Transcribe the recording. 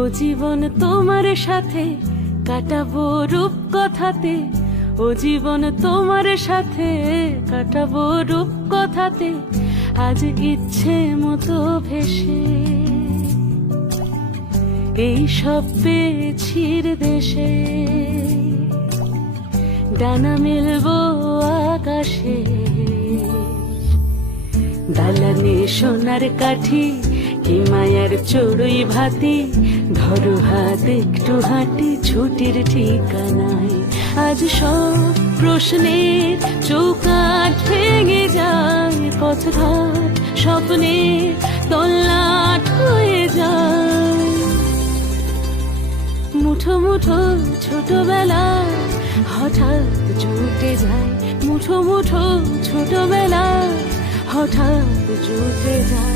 ও জীবন তোমার সাথে কাটাবো রূপ কথাতে, ও জীবন তোমার সাথে কাটাবো রূপ কথাতে, আজ ইচ্ছে মতো ভেসে এই সব পেয়েছির দেশে। ডানা মেলবো আকাশে, দালানে সোনার কাঠি, কি মায়ার চড়ুই ভাতি, ধরো হাত একটু হাঁটি ছুটির ঠিকানায়। আজ সব প্রশ্নের চৌকাঠ ভেঙে যায়, পথঘাট স্বপ্নে তল্লাট হয়ে যায়। মুঠো মুঠো ছোটবেলা হঠাৎ জুটে যায়, মুঠো মুঠো ছোটবেলা হঠাৎ জুটে যায়।